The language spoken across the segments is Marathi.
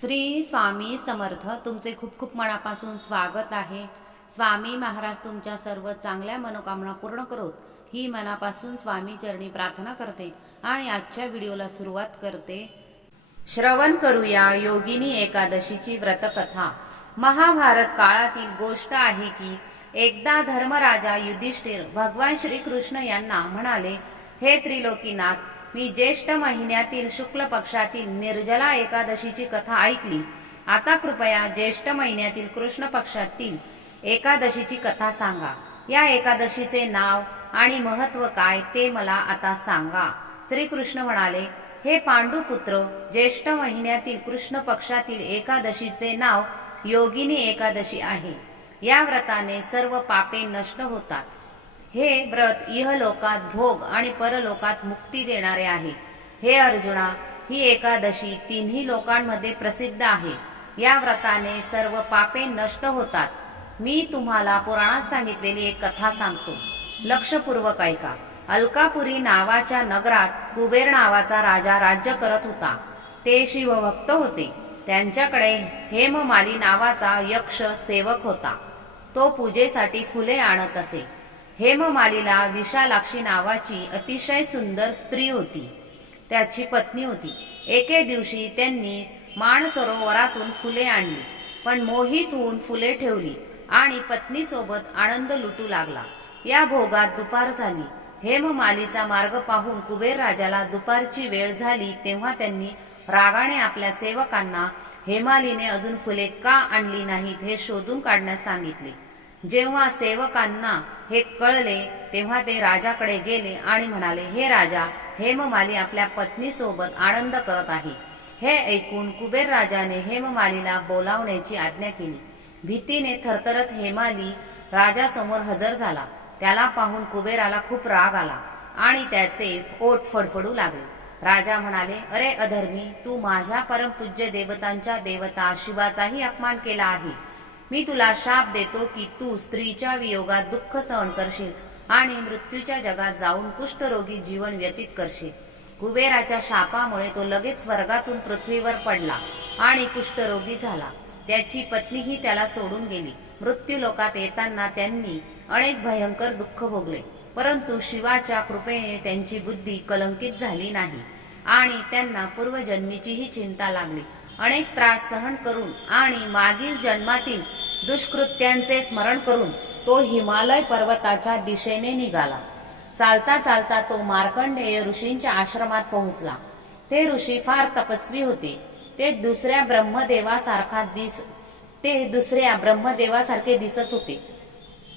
श्री स्वामी समर्थ तुमचे खूप खूप मनापासून स्वागत आहे. स्वामी महाराज तुमच्या सर्व चांगल्या मनोकामना पूर्ण करोत. ही मनापासून स्वामी चरणी प्रार्थना करते आणि आजच्या व्हिडिओला सुरुवात करते. श्रवण करूया योगिनी एकादशीची व्रतकथा. महाभारत काळातील गोष्ट आहे की एकदा धर्मराजा युधिष्ठिर भगवान श्रीकृष्ण यांना म्हणाले हे त्रिलोकीनाथ मी ज्येष्ठ महिन्यातील शुक्ल पक्षातील निर्जला एकादशीची कथा ऐकली. आता कृपया ज्येष्ठ महिन्यातील कृष्ण पक्षातील एकादशीची कथा सांगा. या एकादशीचे नाव आणि महत्त्व काय ते मला आता सांगा. श्रीकृष्ण म्हणाले हे पांडुपुत्र ज्येष्ठ महिन्यातील कृष्ण पक्षातील एकादशीचे नाव योगिनी एकादशी आहे. या व्रताने सर्व पापे नष्ट होतात. हे व्रत इहलोकात भोग आणि परलोकात मुक्ती देणारे आहे. हे अर्जुना ही एकादशी तिन्ही लोकांमध्ये प्रसिद्ध आहे. या व्रताने सर्व पापे नष्ट होतात. मी तुम्हाला पुराणात सांगितलेली एक कथा सांगतो. लक्षपूर्वक ऐका. अलकापुरी नावाच्या नगरात कुबेर नावाचा राजा राज्य करत होता. ते शिवभक्त होते. त्यांच्याकडे हेममाली नावाचा यक्ष सेवक होता. तो पूजेसाठी फुले आणत असे. हेममालीला विशालाक्षी नावाची अतिशय सुंदर स्त्री होती. त्याची पत्नी होती. एके दिवशी त्यांनी मानसरोवरातून फुले आणली पण मोहित होऊन फुले ठेवली आणि पत्नीसोबत आनंद लुटू लागला. या भोगात दुपार झाली. हेममालीचा मार्ग पाहून कुबेर राजाला दुपारची वेळ झाली तेव्हा त्यांनी रागाने आपल्या सेवकांना हेमालीने अजून फुले का आणली नाहीत हे शोधून काढण्यास सांगितले. जेव्हा सेवकांना हे कळले तेव्हा ते राजाकडे गेले आणि म्हणाले हे राजा हेममाली आपल्या पत्नीसोबत आनंद करत आहे. हे ऐकून कुबेर राजाने हेममालीला बोलावण्याची आज्ञा केली. भीतीने थरथरत हेमाली राजासमोर हजर झाला. त्याला पाहून कुबेराला खूप राग आला आणि त्याचे पोट फडफडू लागले. राजा म्हणाले अरे अधर्मी तू माझ्या परमपूज्य देवतांच्या देवता शिवाचाही अपमान केला आहे. मी तुला शाप देतो की तू स्त्रीच्या वियोगात दुःख सहन करशील आणि मृत्यूच्या जगात जाऊन कुष्ठरोगी जीवन व्यतीत करशील. कुबेराच्या शापामुळे तो लगेच स्वर्गातून पृथ्वीवर पडला आणि कुष्ठरोगी झाला. त्याची पत्नीही त्याला सोडून गेली. मृत्यू लोकात येताना त्यांनी अनेक भयंकर दुःख भोगले. परंतु शिवाच्या कृपेने त्यांची बुद्धी कलंकित झाली नाही. आणि त्यांना पूर्वजन्मीचीही चिंता लागली. अनेक त्रास सहन करून आणि मागील जन्मातील दुष्कृत्यांचे स्मरण करून तो हिमालय पर्वताच्या दिशेने निघाला. चालता चालता तो मार्कंडेय ऋषींच्या आश्रमात पोहोचला. ते ऋषी फार तपस्वी होते. ते दुसऱ्या ब्रह्मदेवासारखा दिस ते दुसऱ्या ब्रह्मदेवासारखे दिसत होते.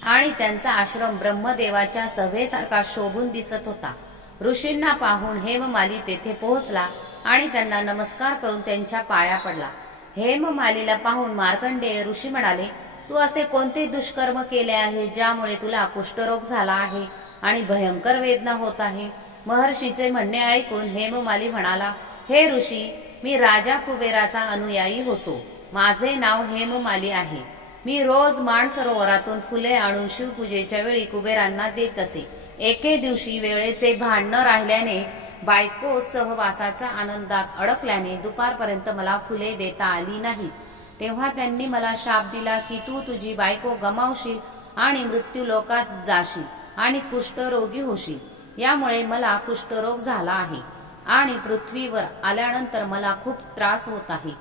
आणि त्यांचा आश्रम ब्रह्मदेवाच्या सभेसारखा शोभून दिसत होता. ऋषींना पाहून हेममाली तेथे पोहोचला आणि त्यांना नमस्कार करून त्यांच्या पाया पडला. हेममालीला पाहून मार्कंडेय ऋषी म्हणाले तू असे कोणते दुष्कर्म केले आहे ज्यामुळे तुला कुष्ठरोग झाला आहे आणि भयंकर वेदना होत आहे? महर्षीचे म्हणणे ऐकून हेममाली म्हणाला हे ऋषी मी राजा कुबेराचा अनुयायी होतो. माझे नाव हेममाली आहे. मी रोज मानसरोवरातून फुले आणून शिवपूजेच्या वेळी कुबेरांना देत असे. एके दिवशी वेळेचे भान न राहिल्याने बायको सहवासाचा आनंदात अडकल्याने दुपारपर्यंत मला फुले देता आली नाहीत तेव्हा त्यांनी मला शाप दिला की तू तुझी बायको गमावशील आणि मृत्यू लोकात जाशील आणि कुष्ठरोगी होशील. यामुळे मला कुष्ठरोग झाला आहे आणि पृथ्वीवर आल्यानंतर मला खूप त्रास होत आहे.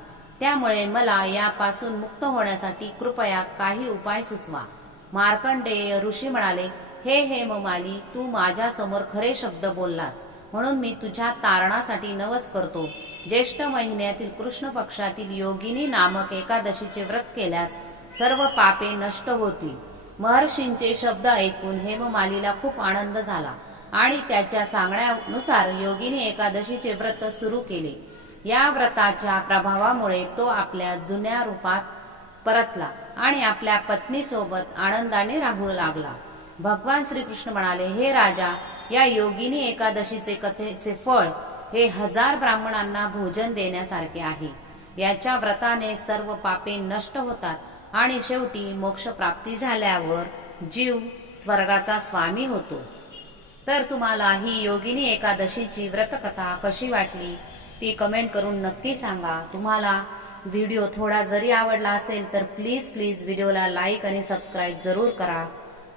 त्यामुळे मला यापासून मुक्त होण्यासाठी कृपया काही उपाय सुचवा. मार्कंडेय ऋषी म्हणाले हे हे ममाली तू माझ्यासमोर खरे शब्द बोललास. म्हणून मी तुझ्या तारणासाठी नवस करतो. ज्येष्ठ महिन्यातील कृष्ण पक्षातील योगिनी नामक एकादशीचे व्रत केल्यास सर्व पापे नष्ट होतील. महर्षींचे शब्द ऐकून हेममालीला खूप आनंद झाला आणि त्याच्या सांगण्यानुसार योगिनी एकादशीचे व्रत सुरू केले. या व्रताच्या प्रभावामुळे तो आपल्या जुन्या रूपात परतला आणि आपल्या पत्नीसोबत आनंदाने राहू लागला. भगवान श्रीकृष्ण म्हणाले हे राजा या योगिनी एकादशीचे कथेचे फळ हे हजार ब्राह्मणांना भोजन देण्यासारखे आहे. याच्या व्रताने सर्व पापे नष्ट होतात आणि शेवटी मोक्ष प्राप्ती झाल्यावर जीव स्वर्गाचा स्वामी होतो. तर तुम्हाला ही योगिनी एकादशीची व्रतकथा कशी वाटली ती कमेंट करून नक्की सांगा. तुम्हाला व्हिडिओ थोडा जरी आवडला असेल तर प्लीज प्लीज व्हिडिओला लाईक आणि सबस्क्राईब जरूर करा.